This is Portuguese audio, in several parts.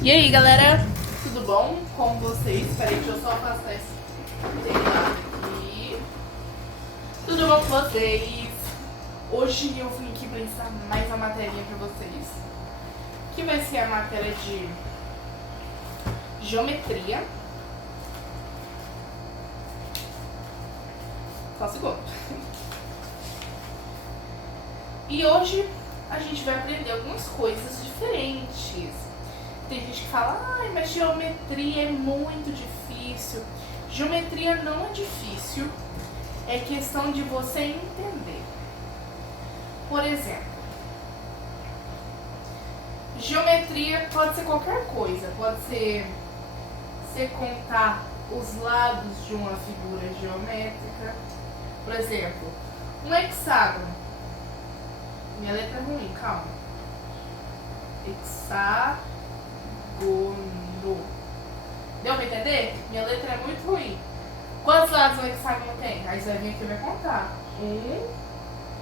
E aí, galera, tudo bom com vocês? Peraí, deixa eu só afastar esse teclado aqui. Tudo bom com vocês? Hoje eu vim aqui para ensinar mais uma matéria para vocês, que vai ser a matéria de geometria. Só um segundo. E hoje a gente vai aprender algumas coisas diferentes. Tem gente que fala, ai, mas geometria é muito difícil. Geometria não é difícil, é questão de você entender. Por exemplo, geometria pode ser qualquer coisa. Pode ser você contar os lados de uma figura geométrica. Por exemplo, um hexágono. Minha letra é ruim, calma. Hexágono. Deu pra entender? Minha letra é muito ruim. Quantos lados o hexágono tem? Aí você vai vir aqui e vai contar. 1,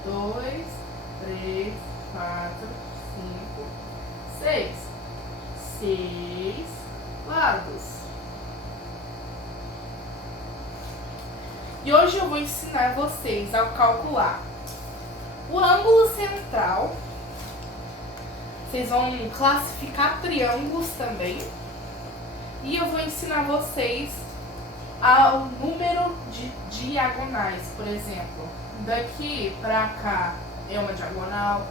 2, 3, 4, 5, 6. 6 lados. E hoje eu vou ensinar vocês a calcular o ângulo central. Vocês vão classificar triângulos também. E eu vou ensinar vocês ao número de diagonais. Por exemplo, daqui pra cá é uma diagonal.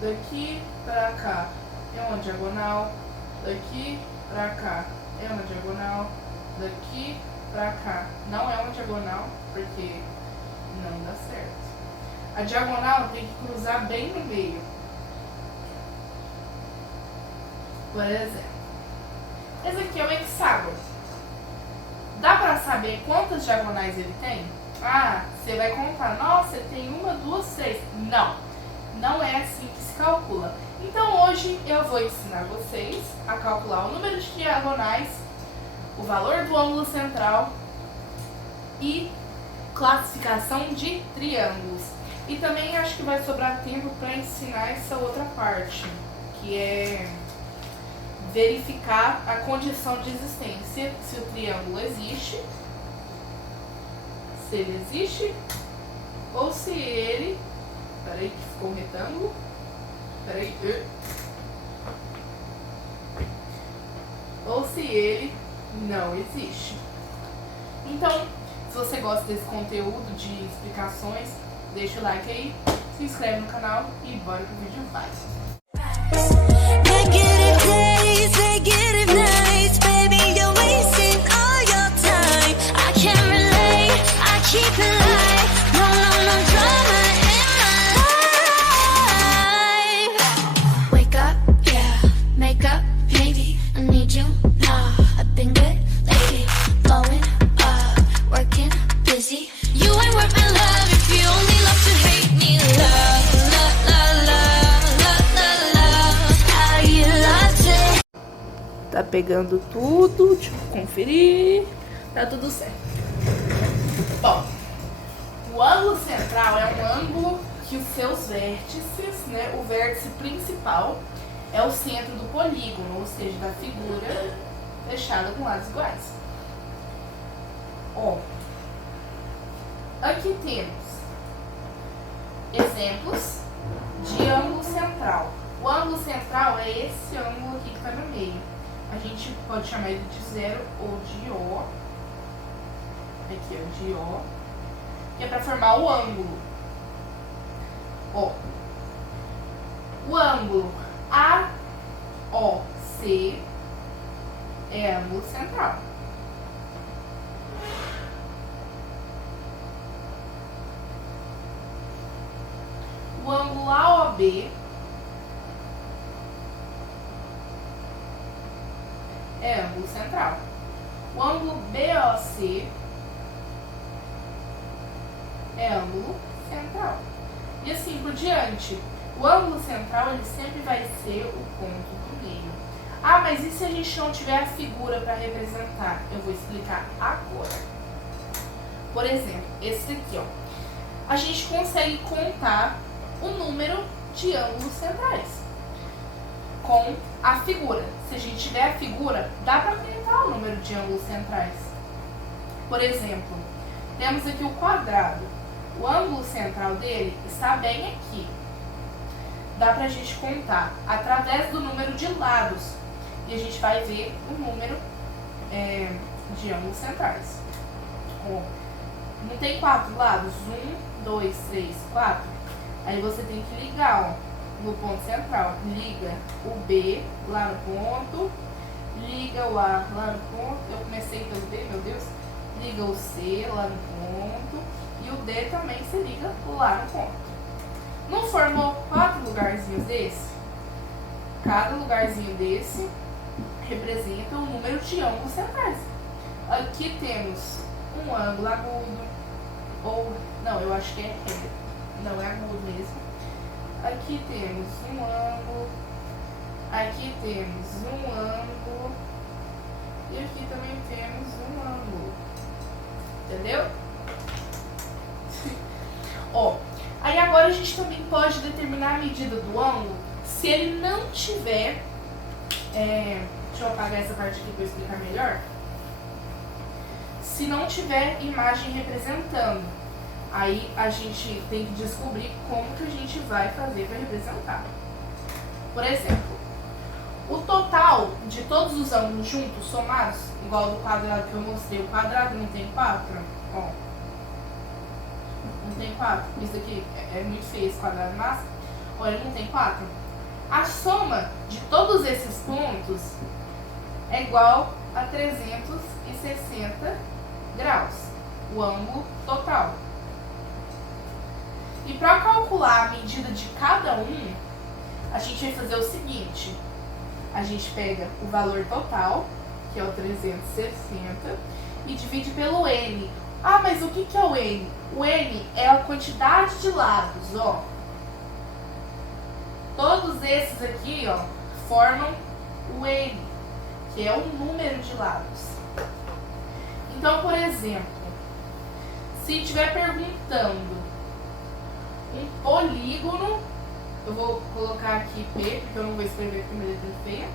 Daqui pra cá é uma diagonal. Daqui pra cá é uma diagonal. Daqui pra cá não é uma diagonal, porque não dá certo. A diagonal tem que cruzar bem no meio. Por exemplo, esse aqui é o hexágono. Dá pra saber quantas diagonais ele tem? Ah, você vai contar. Nossa, ele tem 1, 2, 3. Não, não é assim que se calcula. Então hoje eu vou ensinar vocês a calcular o número de diagonais, o valor do ângulo central e classificação de triângulos. E também acho que vai sobrar tempo para ensinar essa outra parte, que é verificar a condição de existência, se o triângulo existe, se ele existe, ou se ele... Peraí que ficou um retângulo. Peraí. Ou se ele não existe. Então, se você gosta desse conteúdo de explicações, deixa o like aí, se inscreve no canal e bora pro vídeo, vai! Tá pegando tudo, deixa eu conferir. Tá tudo certo. Bom, o ângulo central é um ângulo que os seus vértices, né, o vértice principal é o centro do polígono, ou seja, da figura fechada com lados iguais. Ó, aqui temos exemplos de ângulo central. O ângulo central é esse ângulo aqui que tá no meio. A gente pode chamar ele de zero ou de O. Aqui, ó, de O. Que é para formar o ângulo. Ó. O ângulo AOC é ângulo central. O ângulo AOB é ângulo central. O ângulo BOC é ângulo central. E assim por diante. O ângulo central ele sempre vai ser o ponto do meio. Ah, mas e se a gente não tiver a figura para representar? Eu vou explicar agora. Por exemplo, esse aqui, ó. A gente consegue contar o número de ângulos centrais. com a figura. Se a gente tiver a figura, dá para aumentar o número de ângulos centrais. Por exemplo, temos aqui o quadrado. O ângulo central dele está bem aqui. Dá pra gente contar através do número de lados. E a gente vai ver o número de ângulos centrais. Ó, não tem 4 lados? 1, 2, 3, 4. Aí você tem que ligar, ó, no ponto central. Liga o B lá no ponto. Liga o A lá no ponto. Eu comecei pelo B, meu Deus. Liga o C lá no ponto. E o D também se liga lá no ponto. Não formou 4 lugarzinhos desse? Cada lugarzinho desse representa um número de ângulos centrais. Aqui temos um ângulo agudo, ou, não, eu acho que é reto, não é agudo mesmo. Aqui temos um ângulo, aqui temos um ângulo, e aqui também temos um ângulo. Entendeu? Ó, aí agora a gente também pode determinar a medida do ângulo se ele não tiver... deixa eu apagar essa parte aqui para eu explicar melhor. Se não tiver imagem representando, aí a gente tem que descobrir como que a gente vai fazer para representar. Por exemplo, o total de todos os ângulos juntos, somados, igual do quadrado que eu mostrei, o quadrado não tem 4? Ó, não tem 4. Isso aqui é muito feio, esse quadrado, mas olha, não tem 4. A soma de todos esses pontos é igual a 360 graus, o ângulo total. E para calcular a medida de cada um, a gente vai fazer o seguinte: a gente pega o valor total, que é o 360, e divide pelo N. Ah, mas o que é o N? O N é a quantidade de lados, ó. Todos esses aqui, ó, formam o N, que é o número de lados. Então, por exemplo, se estiver perguntando um polígono, eu vou colocar aqui P, porque eu não vou escrever com letra feia,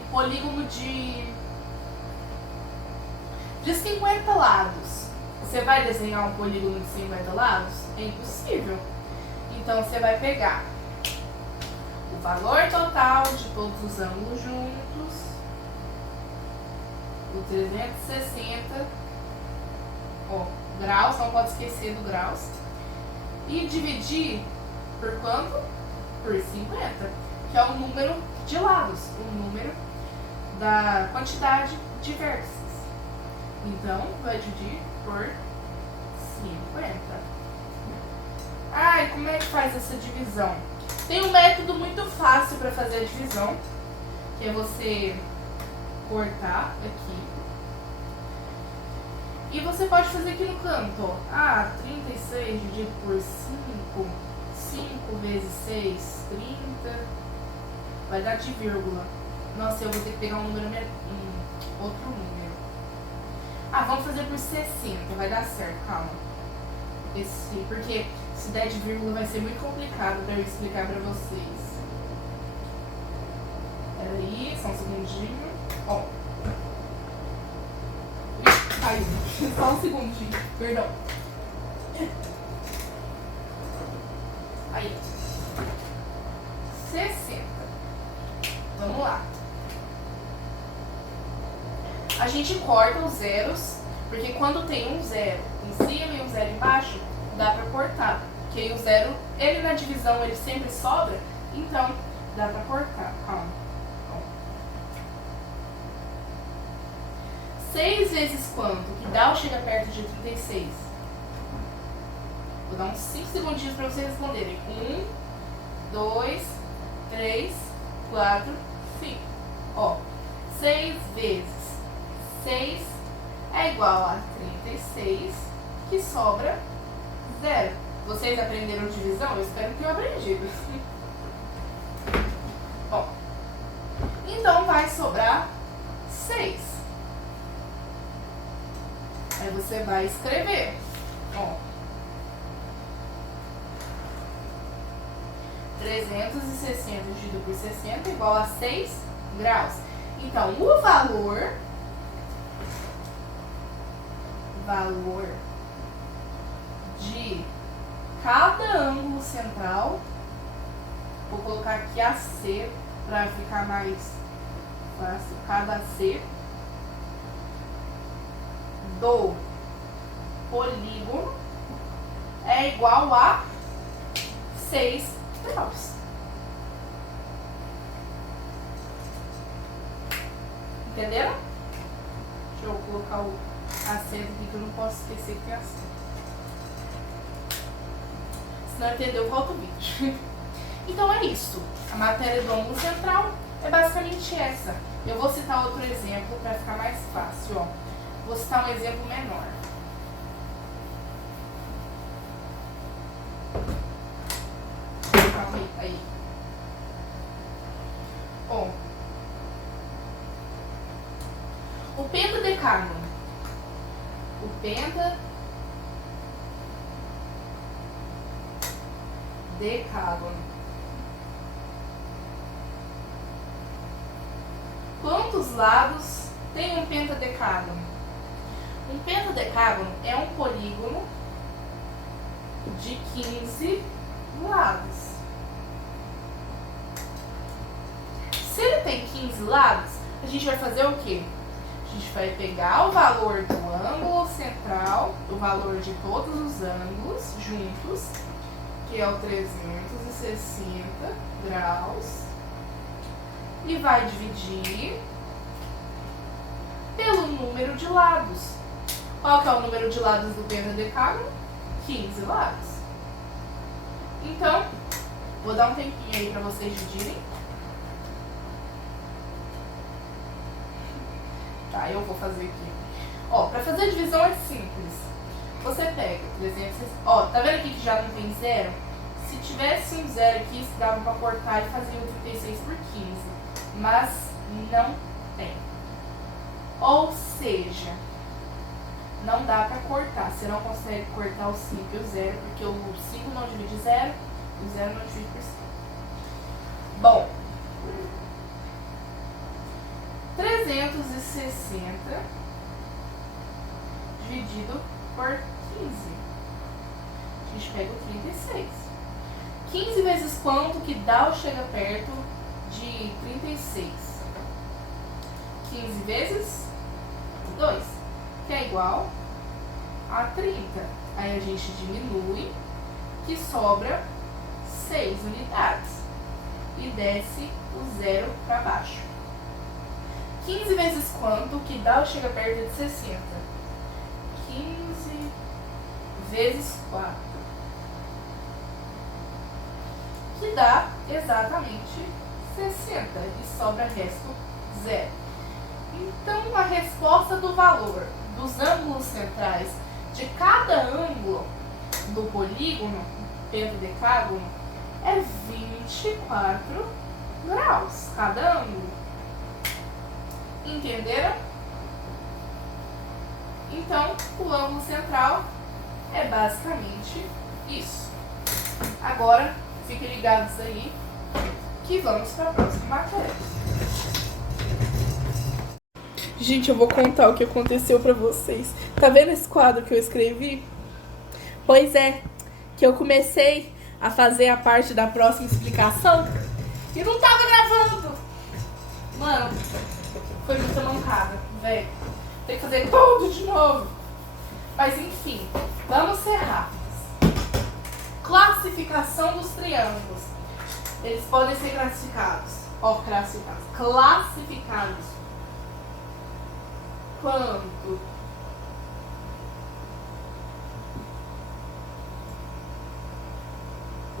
um polígono de 50 lados. Você vai desenhar um polígono de 50 lados? É impossível. Então, você vai pegar o valor total de todos os ângulos juntos, o 360, ó, graus, não pode esquecer do graus, e dividir por quanto? Por 50, que é o número de lados, o número da quantidade de vértices. Então, vai dividir por 50. Ai, como é que faz essa divisão? Tem um método muito fácil para fazer a divisão, que é você cortar aqui. E você pode fazer aqui no canto, ó. Ah, 36 dividido por 5, 5 vezes 6, 30. Vai dar de vírgula. Nossa, eu vou ter que pegar um número, outro número. Ah, vamos fazer por 60, vai dar certo, calma. Porque se der de vírgula vai ser muito complicado para eu explicar para vocês. Peraí, só um segundinho. Ó. Caiu. Só um segundinho, perdão. Aí. 60. Vamos lá. A gente corta os zeros, porque quando tem um zero em cima e um zero embaixo, dá pra cortar. Porque aí o zero, ele na divisão, ele sempre sobra, então dá pra cortar. Calma. 6 vezes quanto? Que dá ou chega perto de 36? Vou dar uns 5 segundinhos pra vocês responderem. 1, 2, 3, 4, 5. Ó, 6 vezes 6 é igual a 36, que sobra 0. Vocês aprenderam divisão? Eu espero que tenham aprendido. Bom, então vai sobrar 6. Aí você vai escrever, ó, 3 360 dividido por 60 igual a 6 graus. Então, o valor de cada ângulo central, vou colocar aqui AC para ficar mais fácil, cada AC do polígono é igual a 6 graus. Entenderam? Deixa eu colocar o acento aqui que eu não posso esquecer que tem acento. Se não entendeu, volta o vídeo. Então é isso. A matéria do ângulo central é basicamente essa. Eu vou citar outro exemplo para ficar mais fácil. Ó. Vou citar um exemplo menor. Calma aí. Ó. O pentadecágono. O pentadecágono. Quantos lados tem um pentadecágono? Um pentadecágono é um polígono de 15 lados. Se ele tem 15 lados, a gente vai fazer o quê? A gente vai pegar o valor do ângulo central, o valor de todos os ângulos juntos, que é o 360 graus, e vai dividir pelo número de lados. Qual que é o número de lados do pentadecágono? 15 lados. Então, vou dar um tempinho aí para vocês dividirem. Tá, eu vou fazer aqui. Ó, para fazer a divisão é simples. Você pega 360. Ó, tá vendo aqui que já não tem zero? Se tivesse um zero aqui, dava para cortar e fazer o 36 por 15. Mas não tem. Ou seja, não dá para cortar. Você não consegue cortar o 5 e o 0, porque o 5 não divide 0 e o 0 não divide por 5. Bom, 360 dividido por 15. A gente pega o 36. 15 vezes quanto que dá ou chega perto de 36? 15 vezes 2, que é igual a 30. Aí a gente diminui, que sobra 6 unidades. E desce o 0 para baixo. 15 vezes quanto que dá ou chega perto de 60? 15 vezes 4. Que dá exatamente 60. E sobra resto 0. Então, a resposta do valor dos ângulos centrais de cada ângulo do polígono pentadecágono é 24 graus, cada ângulo. Entenderam? Então, o ângulo central é basicamente isso. Agora, fiquem ligados aí que vamos para a próxima matéria. Gente, eu vou contar o que aconteceu pra vocês. Tá vendo esse quadro que eu escrevi? Pois é, que eu comecei a fazer a parte da próxima explicação e não tava gravando. Mano, foi muita mancada, velho. Tem que fazer tudo de novo. Mas enfim, vamos ser rápidos. Classificação dos triângulos. Eles podem ser classificados. Ó, classificados. Quanto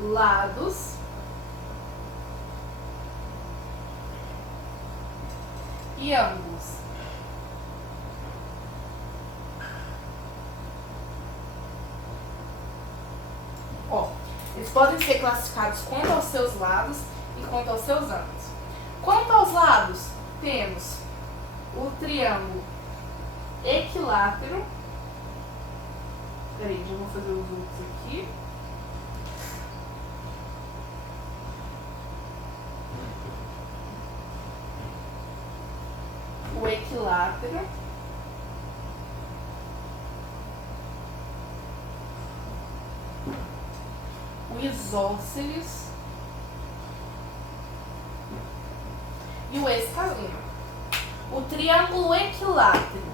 lados e ângulos. Ó, eles podem ser classificados quanto aos seus lados e quanto aos seus ângulos. Quanto aos lados, temos o triângulo equilátero. Peraí, já vou fazer os outros aqui. equilátero o isósceles e o escaleno. O triângulo equilátero,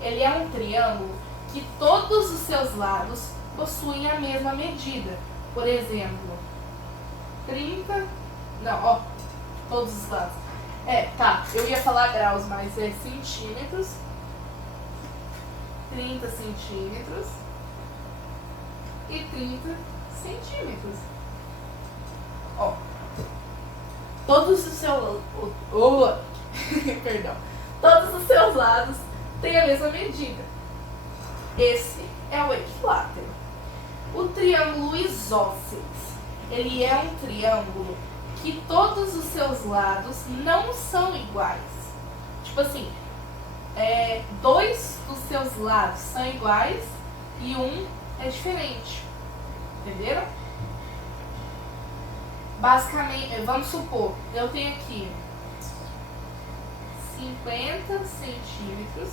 ele é um triângulo que todos os seus lados possuem a mesma medida. Por exemplo, 30... Não, ó, todos os lados. Tá, eu ia falar graus, mas é centímetros. 30 centímetros e 30 centímetros. Ó, todos os seus... Perdão. Todos os seus lados têm a mesma medida. Esse é o equilátero. O triângulo isósceles, ele é um triângulo que todos os seus lados não são iguais. Tipo assim, dois dos seus lados são iguais e um é diferente. Entenderam? Basicamente, vamos supor, eu tenho aqui 50 centímetros.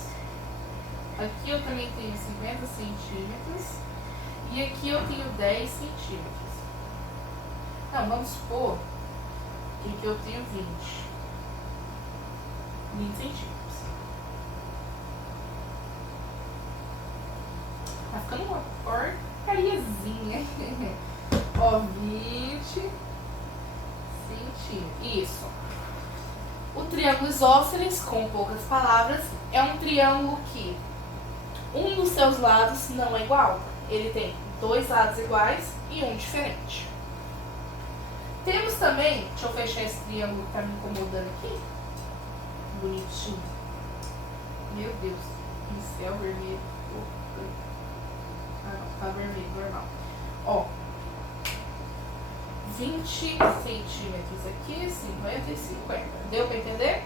Aqui eu também tenho 50 centímetros. E aqui eu tenho 10 centímetros. Não, vamos supor que aqui eu tenho 20 centímetros. Tá ficando uma porcariazinha. Ó, 20 centímetros. Isso. O triângulo isósceles, com poucas palavras, é um triângulo que um dos seus lados não é igual. Ele tem dois lados iguais e um diferente. Temos também, deixa eu fechar esse triângulo que tá me incomodando aqui. Bonitinho. Meu Deus, pincel vermelho. Ah não, tá vermelho, normal. Ó, 20 centímetros aqui, 50 e 50. Deu pra entender?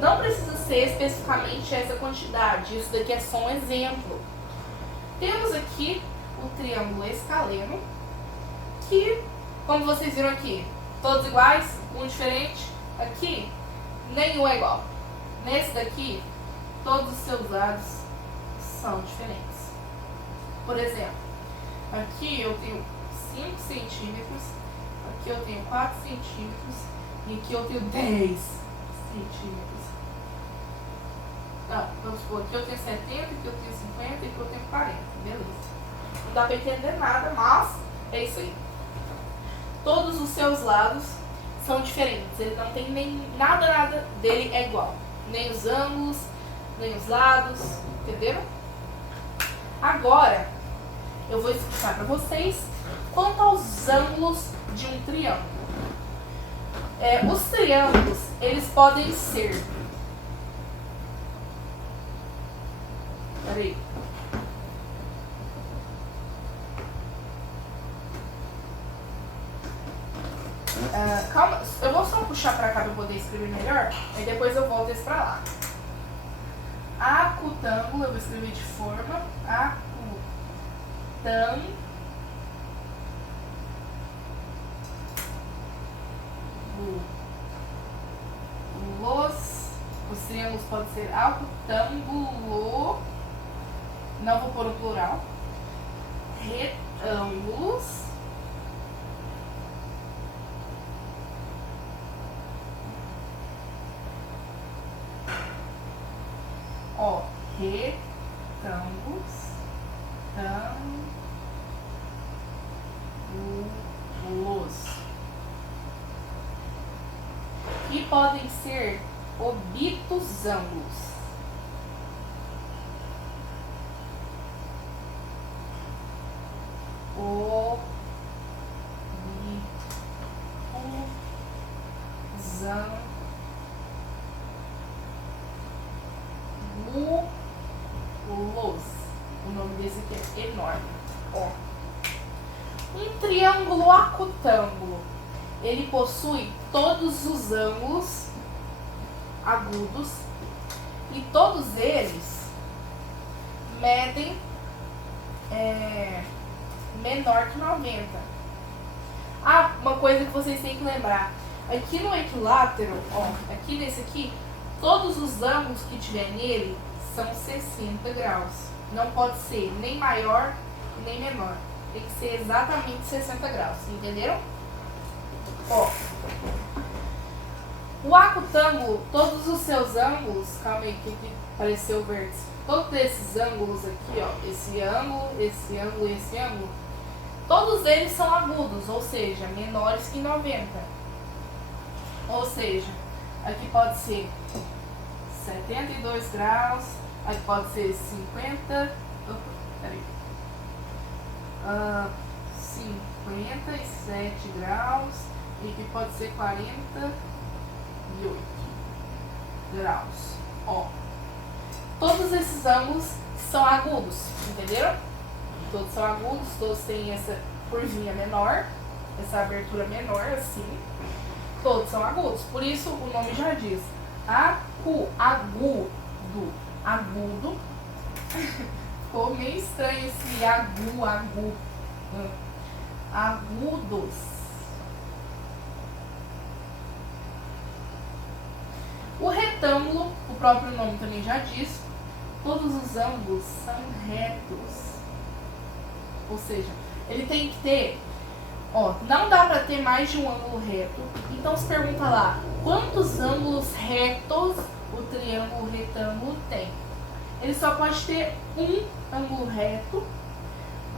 Não precisa ser especificamente essa quantidade. Isso daqui é só um exemplo. Temos aqui o triângulo escaleno, que, como vocês viram aqui, todos iguais, um diferente. Aqui, nenhum é igual. Nesse daqui, todos os seus lados são diferentes. Por exemplo, aqui eu tenho 5 centímetros, aqui eu tenho 4 centímetros e aqui eu tenho 10 centímetros. Não, vamos supor, aqui eu tenho 70, aqui eu tenho 50 e aqui eu tenho 40, beleza. Não dá pra entender nada, mas é isso aí. Todos os seus lados são diferentes, ele não tem nem nada dele é igual. Nem os ângulos, nem os lados, entenderam? Agora, eu vou explicar pra vocês quanto aos ângulos de um triângulo. Os triângulos, eles podem ser... Peraí. Calma, eu vou só puxar pra cá pra eu poder escrever melhor, aí depois eu volto esse pra lá. Acutângulo, eu vou escrever de forma os triângulos podem ser acutângulo, não vou pôr o plural, retângulos, ó, retângulos, que podem ser obtusângulos. O nome desse aqui é enorme. Ó. Um triângulo acutângulo, ele possui todos os ângulos agudos e todos eles medem menor que 90. Uma coisa que vocês têm que lembrar. Aqui no equilátero, ó, aqui nesse aqui, todos os ângulos que tiver nele são 60 graus. Não pode ser nem maior nem menor. Tem que ser exatamente 60 graus, entenderam? Ó, o acutângulo, todos os seus ângulos, calma aí que apareceu o vértice. Todos esses ângulos aqui, ó, esse ângulo e esse ângulo, todos eles são agudos, ou seja, menores que 90. Ou seja, aqui pode ser 72 graus, aqui pode ser 50, peraí, 57 graus, e aqui pode ser 48 graus. Ó, todos esses ângulos são agudos, entenderam? Todos são agudos, todos têm essa curvinha menor, essa abertura menor assim. Todos são agudos, por isso o nome já diz. Agudo. Ficou meio estranho esse agudos. O retângulo, o próprio nome também já diz, todos os ângulos são retos. Ou seja, ele tem que ter, ó, não dá pra ter mais de um ângulo reto. Então se pergunta lá, quantos ângulos retos o triângulo retângulo tem? Ele só pode ter um ângulo reto,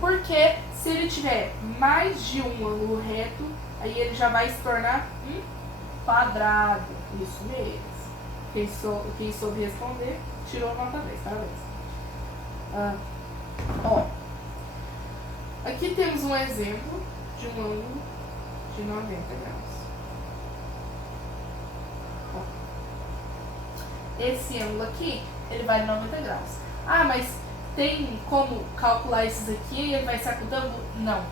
porque se ele tiver mais de um ângulo reto, aí ele já vai se tornar um quadrado. Isso mesmo. Quem soube responder, tirou nota 10, parabéns. Ó, aqui temos um exemplo de um ângulo de 90 graus. Ó, esse ângulo aqui, ele vai de 90 graus. Ah, mas tem como calcular esses aqui e ele vai ser acutângulo? Não.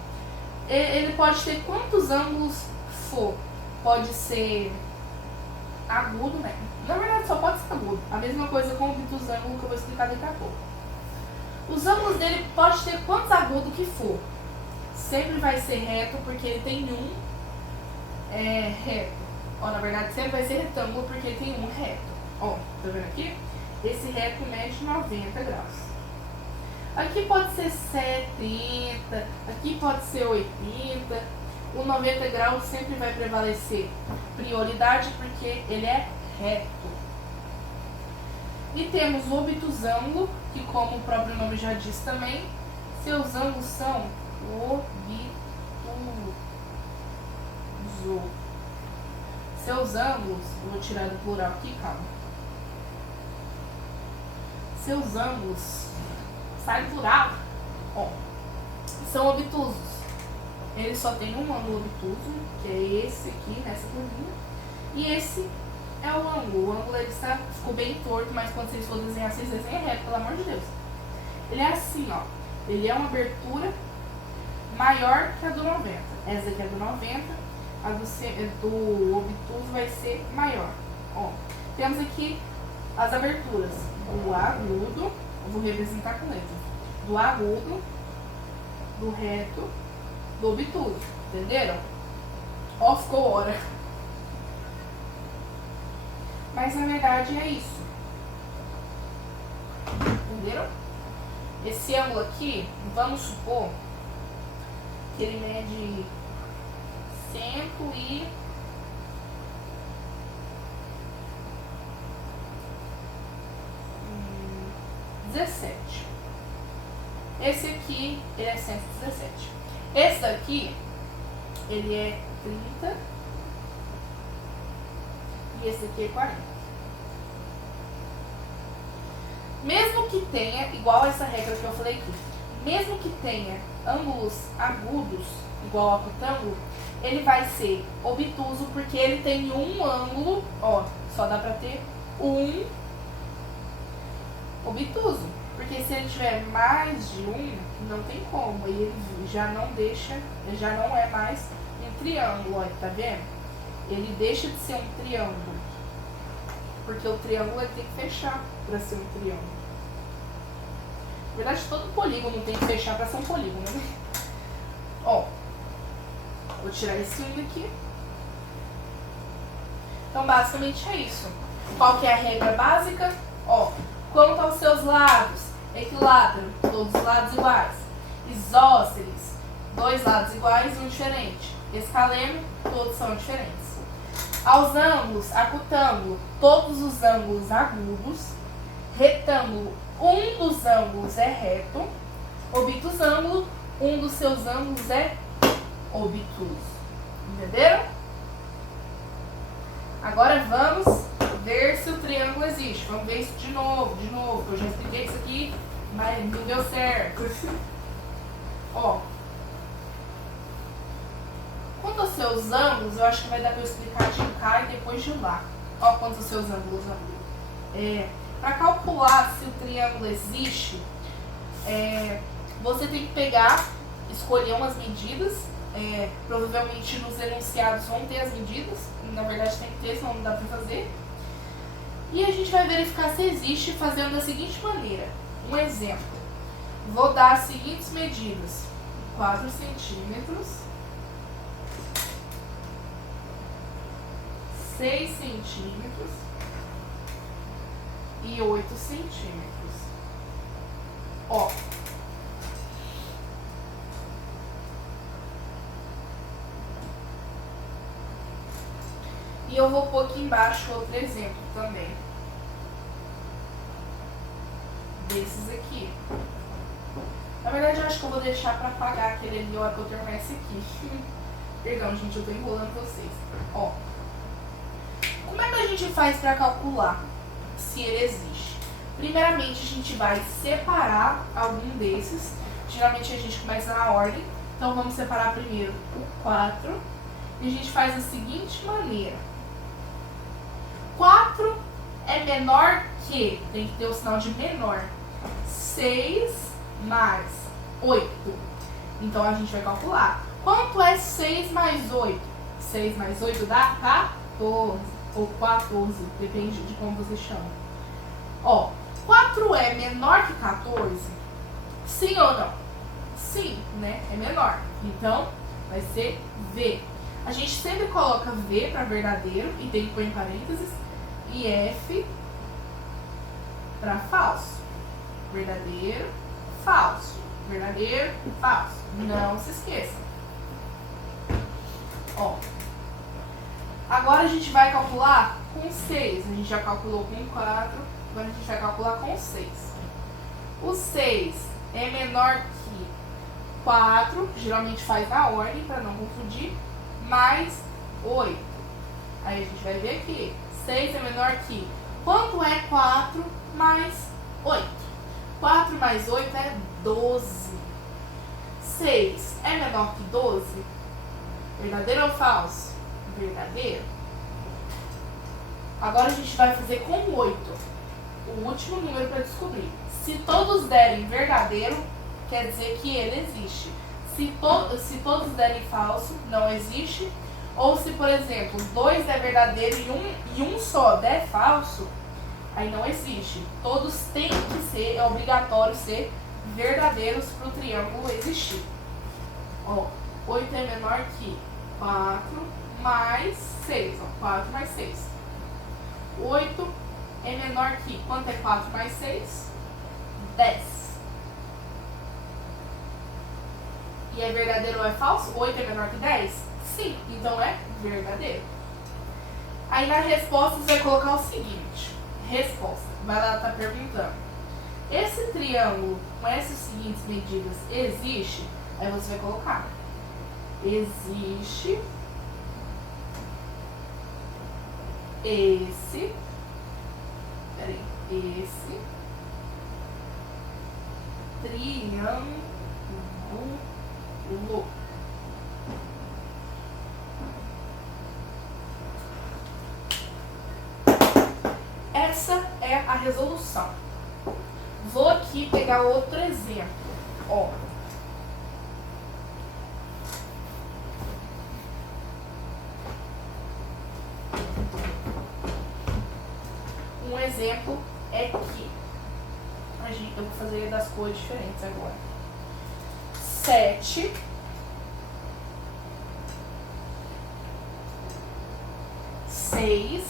Ele pode ter quantos ângulos for. Pode ser agudo, né? Na verdade, só pode ser agudo. A mesma coisa com o obtusângulo que eu vou explicar daqui a pouco. Os ângulos dele pode ter quantos agudos que for. Sempre vai ser reto, porque ele tem um reto. Ó, na verdade, sempre vai ser retângulo, porque ele tem um reto. Ó, tá vendo aqui? Esse reto mede 90 graus. Aqui pode ser 70, aqui pode ser 80. O 90 graus sempre vai prevalecer prioridade, porque ele é reto. E temos o obtusângulo, que como o próprio nome já diz também, seus ângulos são obtuso. Seus ângulos, vou tirar do plural aqui, calma. Seus ângulos, sai do plural, ó, são obtusos. Ele só tem um ângulo obtuso, que é esse aqui, nessa curvinha. E esse é o ângulo. O ângulo ele ficou bem torto, mas quando vocês forem desenhar, vocês desenham reto, pelo amor de Deus. Ele é assim, ó. Ele é uma abertura maior que a do 90. Essa aqui é do 90, a do obtuso vai ser maior. Ó, temos aqui as aberturas do agudo, eu vou representar com letra. Do agudo, do reto, do obtuso, entenderam? Ó, ficou hora. Mas na verdade é isso. Entenderam? Esse ângulo aqui, vamos supor que ele mede 117. Esse aqui, ele é 117. Esse daqui, ele é 30. E esse aqui é 40. Mesmo que tenha, igual essa regra que eu falei aqui, mesmo que tenha ângulos agudos, igual ao acutângulo, ele vai ser obtuso, porque ele tem um ângulo, ó, só dá pra ter um obtuso. Porque se ele tiver mais de um, não tem como, e ele já não deixa, já não é mais um triângulo, ó, tá vendo? Ele deixa de ser um triângulo, porque o triângulo ele tem que fechar para ser um triângulo. Na verdade, todo polígono tem que fechar para ser um polígono, né? Ó, vou tirar esse um daqui. Então, basicamente é isso. Qual que é a regra básica? Ó, quanto aos seus lados, equilátero, todos os lados iguais. Isósceles, dois lados iguais e um diferente. Escaleno, todos são diferentes. Aos ângulos, acutângulo, todos os ângulos agudos. Retângulo, um dos ângulos é reto. Obtusângulo, um dos seus ângulos é obtuso. Entenderam? Agora vamos ver se o triângulo existe. Vamos ver isso de novo. Eu já expliquei isso aqui, mas não deu certo. Ó. Quanto aos seus ângulos, eu acho que vai dar para eu explicar de cá e depois de lá. Ó, quanto aos seus ângulos. Para calcular se o triângulo existe, você tem que pegar, escolher umas medidas. Provavelmente nos enunciados vão ter as medidas. Na verdade tem que ter, senão não dá para fazer. E a gente vai verificar se existe fazendo da seguinte maneira. Um exemplo. Vou dar as seguintes medidas. 4 centímetros. 6 centímetros. E 8 centímetros. Ó. E eu vou pôr aqui embaixo outro exemplo também. Desses aqui. Na verdade, eu acho que eu vou deixar pra apagar aquele ali, ó, que eu terminar esse aqui. Perdão, gente, eu tô enrolando vocês. Ó. Como é que a gente faz pra calcular se ele existe? Primeiramente, a gente vai separar algum desses. Geralmente, a gente começa na ordem. Então, vamos separar primeiro o 4. E a gente faz da seguinte maneira. 4 é menor que, tem que ter o sinal de menor, 6 mais 8. Então, a gente vai calcular. Quanto é 6 mais 8? 6 mais 8 dá 14, ou 14, depende de como você chama. Ó, 4 é menor que 14? Sim ou não? Sim, né? É menor. Então, vai ser V. A gente sempre coloca V para verdadeiro e tem que pôr em parênteses. E F para falso. Verdadeiro, falso. Verdadeiro, falso. Não se esqueça. Ó. Agora a gente vai calcular com 6. A gente já calculou com 4. Agora a gente vai calcular com 6. O 6 é menor que 4. Geralmente faz na ordem para não confundir. Mais 8. Aí a gente vai ver aqui. 6 é menor que... Quanto é 4 mais 8? 4 mais 8 é 12. 6 é menor que 12? Verdadeiro ou falso? Verdadeiro. Agora a gente vai fazer com 8. O último número para descobrir. Se todos derem verdadeiro, quer dizer que ele existe. Se todos derem falso, não existe. Ou se, por exemplo, 2 é verdadeiro e um só der falso, aí não existe. Todos têm que ser, é obrigatório ser verdadeiros para o triângulo existir. Ó, 8 é menor que 4 mais 6. Ó, 4 mais 6. 8 é menor que... Quanto é 4 mais 6? 10. E é verdadeiro ou é falso? 8 é menor que 10? Sim, então é verdadeiro. Aí na resposta você vai colocar o seguinte. Resposta. Vai lá, tá perguntando. Esse triângulo com essas seguintes medidas existe? Aí você vai colocar. Existe esse triângulo. Essa é a resolução. Vou aqui pegar outro exemplo. Ó. Um exemplo é que eu vou fazer das cores diferentes agora. 7 6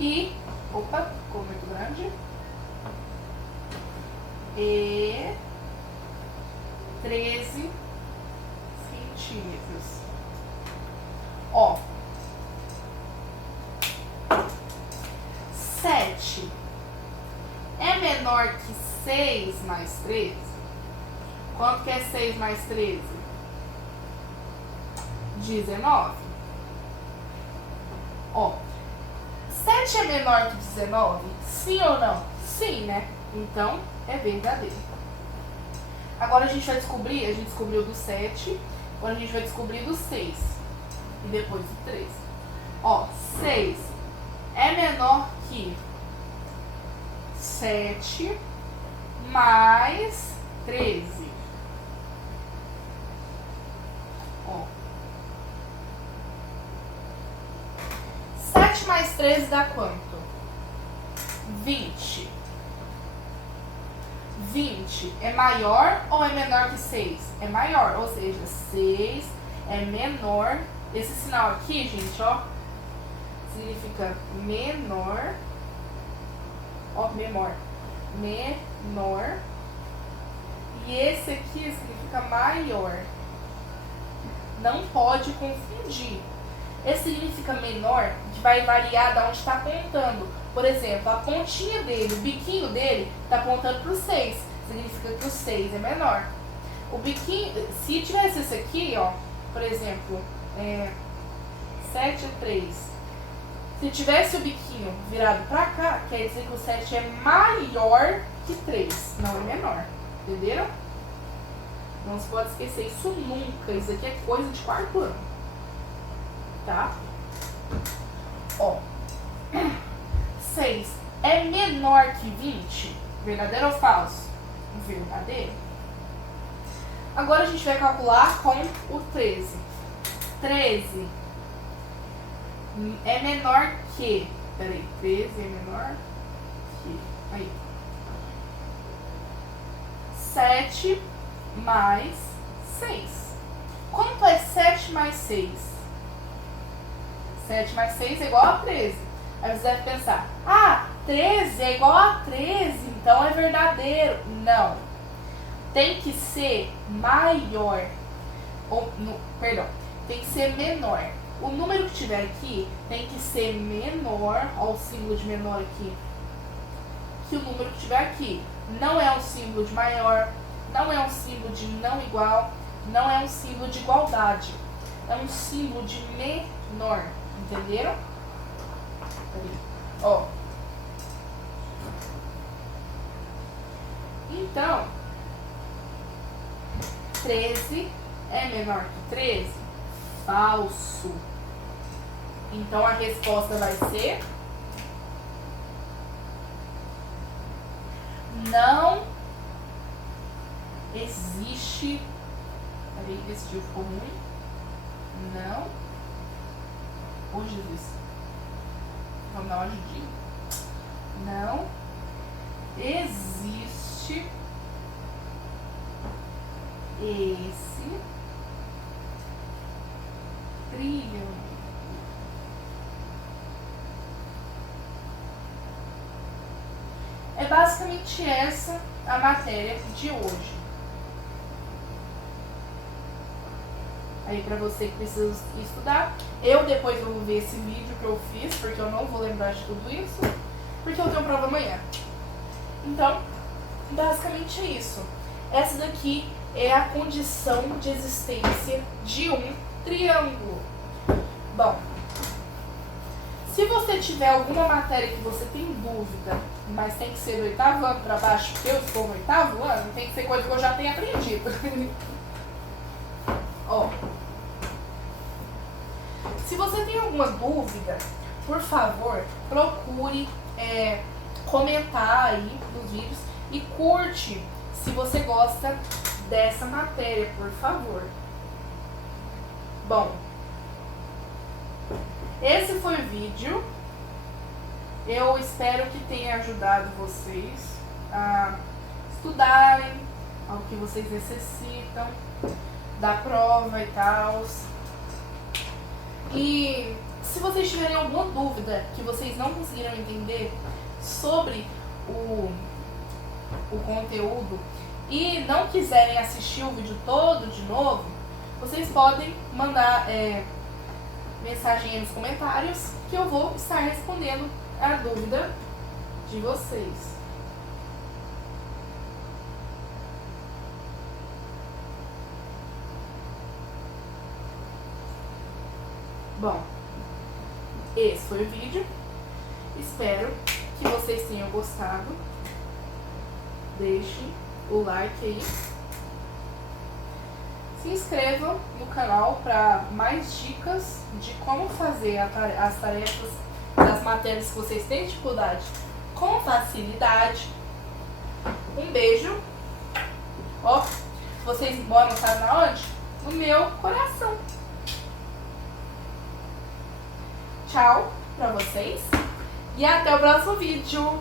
E, opa, ficou muito grande. E 13 centímetros. Ó. 7 é menor que 6 mais 13? Quanto que é 6 mais 13? 19. Ó. 7 é menor que 19? Sim ou não? Sim, né? Então, é verdadeiro. Agora a gente vai descobrir, a gente descobriu do 7, agora a gente vai descobrir do 6. E depois do 3. Ó, 6 é menor que 7 mais 13. Ó. 7 mais 13 dá quanto? 20. 20 é maior ou é menor que 6? É maior, ou seja, 6 é menor. Esse sinal aqui, gente, ó, significa menor. Ó, menor. Menor. E esse aqui significa maior. Não pode confundir. Esse significa menor, que vai variar de onde está apontando. Por exemplo, a pontinha dele, o biquinho dele, está apontando para o 6. Significa que o 6 é menor. O biquinho, se tivesse esse aqui, ó, por exemplo, 7 é 3. Se tivesse o biquinho virado para cá, quer dizer que o 7 é maior que 3, não é menor. Entenderam? Não se pode esquecer isso nunca. Isso aqui é coisa de quarto ano. Tá? Ó. 6 é menor que 20? Verdadeiro ou falso? Verdadeiro. Agora a gente vai calcular com o 13. 13 é menor que... Peraí, 13 é menor que... Aí. 7 mais 6. Quanto é 7 mais 6? 7 mais 6 é igual a 13. Aí você deve pensar, 13 é igual a 13, então é verdadeiro. Não. Tem que ser maior. Perdão, tem que ser menor. O número que tiver aqui tem que ser menor, ó o símbolo de menor aqui, que o número que tiver aqui. Não é um símbolo de maior, não é um símbolo de não igual, não é um símbolo de igualdade. É um símbolo de menor. Entenderam? Ó. Então, 13 é menor que 13? Falso. Então a resposta vai ser não existe. Peraí, esse tio ficou ruim. Não. Ô, Jesus. Vamos dar uma ajudinha. Não existe esse trilhão. É basicamente essa a matéria de hoje. Aí pra você que precisa estudar, eu depois vou ver esse vídeo que eu fiz, porque eu não vou lembrar de tudo isso, porque eu tenho prova amanhã. Então, basicamente é isso. Essa daqui é a condição de existência de um triângulo. Bom, se você tiver alguma matéria que você tem dúvida, mas tem que ser do 8º ano para baixo, porque eu estou no 8º ano, tem que ser coisa que eu já tenho aprendido. Ó, se você tem alguma dúvida, por favor, procure comentar aí nos vídeos e curte se você gosta dessa matéria, por favor. Bom, esse foi o vídeo. Eu espero que tenha ajudado vocês a estudarem ao que vocês necessitam da prova e tal. E Se vocês tiverem alguma dúvida que vocês não conseguiram entender sobre o conteúdo e não quiserem assistir o vídeo todo de novo, vocês podem mandar mensagem aí nos comentários que eu vou estar respondendo a dúvida de vocês. Bom, esse foi o vídeo. Espero que vocês tenham gostado. Deixe o like aí. Se inscrevam no canal para mais dicas de como fazer as tarefas das matérias que vocês têm dificuldade com facilidade. Um beijo. Ó, vocês moram na onde? No meu coração. Tchau pra vocês e até o próximo vídeo.